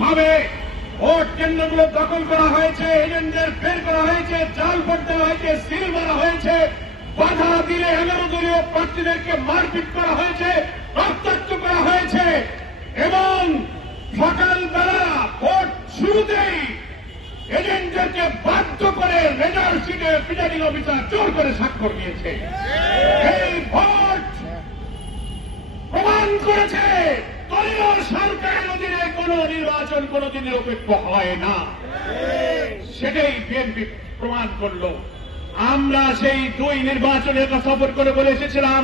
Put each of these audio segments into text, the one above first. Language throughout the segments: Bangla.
ভাবে ভোট কেন্দ্রগুলো দখল করা হয়েছে, এজেন্টদের বের করা হয়েছে, জাল ভোট দেওয়া হয়েছে, সিল মারা হয়েছে, বাধা দিলে 11 দলীয় প্রার্থীদেরকে মারপিট করা হয়েছে, রক্তাক্ত করা হয়েছে এবং সকালবেলা ভোট শুরুতেই এজেন্টদেরকে বাধ্য করে রেজাল্ট শিটে প্রিজাইডিং অফিসার জোর করে স্বাক্ষর দিয়েছে। এই ভোট প্রমাণ করেছে দলীয় সরকারের অধীনে কোন নির্বাচন কোনদিন নিরপেক্ষ হয় না। সেটাই বিএনপি প্রমাণ করলো। আমরা সেই 2 নির্বাচনের সফর করে বলে এসেছিলাম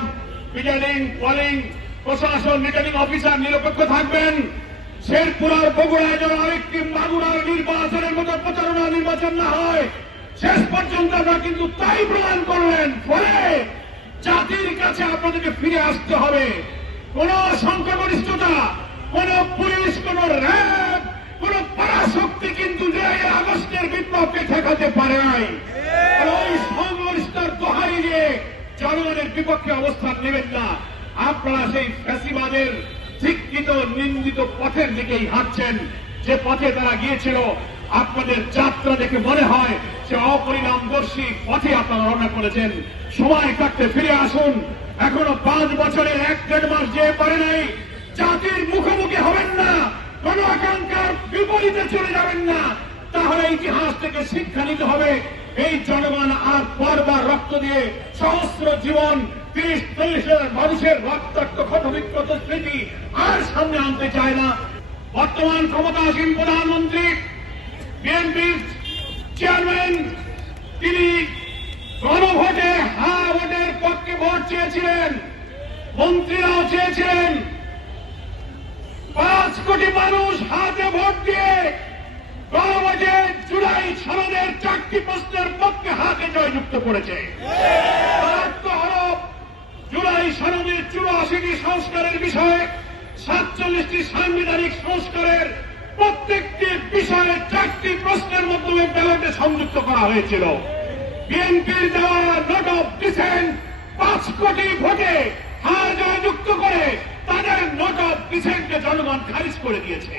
প্রিজাইডিং, পোলিং প্রশাসন, রিটার্নিং অফিসার নিরপেক্ষ থাকবেন। শেরপুর আর বগুড়ায় যেন আরেকটি মাগুরার নির্বাচনের মতো প্রচারণা নির্বাচন না হয়। শেষ পর্যন্ত আমরা কিন্তু তাই প্রমাণ করলেন। ফলে জাতির কাছে আপনাদেরকে ফিরে আসতে হবে। কোন সংখ্যাগরিষ্ঠতা, কোন পুলিশ, কোন র্যাব, কোন পরাশক্তি কিন্তু আগস্টের বিপ্লবকে ঠেকাতে পারে নাই। ওই সংখ্যাগরিষ্ঠতার দোহাই দিয়ে জনগণের বিপক্ষে অবস্থান নেবেন না। আপনারা সেই ফ্যাসিবাদের ধিক্কৃত নিন্দিত পথের দিকেই হাঁটছেন। যে পথে তারা গিয়েছিল, আপনাদের যাত্রা দেখে মনে হয় সে অপরিণামদর্শী পথে আপনারা রওনা করেছেন। সময় কাটতে ফিরে আসুন। এখনো 5 বছরের 1-1.5 মাস যে পারে নাই। জাতির মুখোমুখি হবেন না, কোন আকাঙ্ক্ষার বিপরীতে চলে যাবেন না। তাহলে ইতিহাস থেকে শিক্ষা নিতে হবে। এই জনগণ আর বারবার রক্ত দিয়ে সহস্র জীবন, 30-40 হাজার মানুষের রক্তাক্ত ক্ষতবিক্ষত স্মৃতি আর সামনে আনতে চায় না। বর্তমান ক্ষমতাসীন প্রধানমন্ত্রী, বিএনপির চেয়ারম্যান, তিনি গণভোটে ভোটের পক্ষে ভোট চেয়েছিলেন, মন্ত্রীরাও চেয়েছিলেন। 5 কোটি মানুষ হাতে ভোট দিয়ে গণভোটে জুলাই সনদের 4টি প্রশ্নের পক্ষে হাতে জয়যুক্ত করেছে। জুলাই সনদের 84টি সংস্কারের বিষয়ে 47টি সাংবিধানিক সংস্কারের প্রত্যেকটি বিষয়ে 4টি প্রশ্নের মাধ্যমে ব্যালটে সংযুক্ত করা হয়েছিল। বিএনপির দেওয়া নোট অফ ডিসেন্ট 5 কোটি ভোটে হার জয়যুক্ত করে তাদের নোট অফ ডিসেন্টকে জনগণ খারিজ করে দিয়েছে।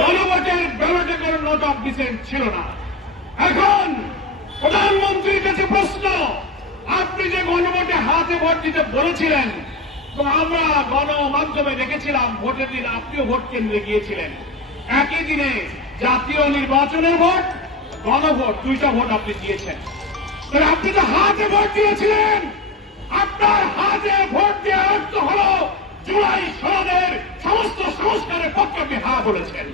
গণভোটের ব্যালটে কোনো নোট অফ ডিসেন্ট ছিল না। এখন প্রধানমন্ত্রীর কাছে প্রশ্ন, আপনি যে গণভোটে হাতে ভোট দিতে বলেছিলেন, তো আমরা গণমাধ্যমে দেখেছিলাম ভোটের দিন আপনিও ভোট কেন্দ্রে গিয়েছিলেন। একই দিনে জাতীয় নির্বাচনের ভোট, গণভোট, 2টা ভোট আপনি দিয়েছেন। তাহলে আপনি তো হাতে ভোট দিয়েছিলেন। আপনার হাতে ভোট দেওয়ার অর্থ হল জুলাই সনদের সমস্ত সংস্কারের পক্ষে আপনি হা বলেছেন।